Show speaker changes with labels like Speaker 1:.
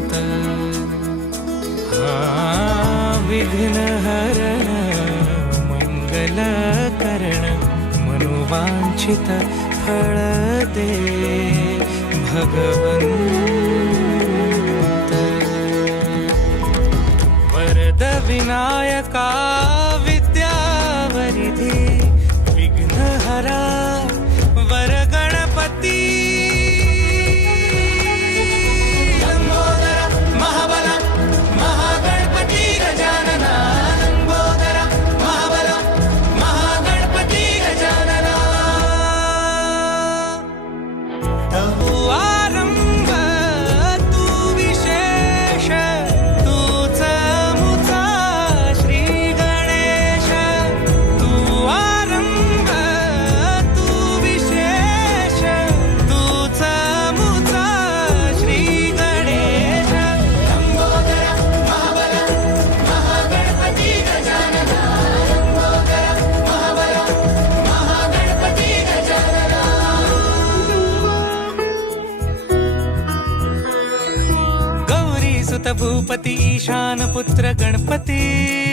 Speaker 1: भगवंत हा विघ्न हरण मंगल करण मनोवांछित फळ दे। भगवंत भूपती ईशान पुत्र गणपती।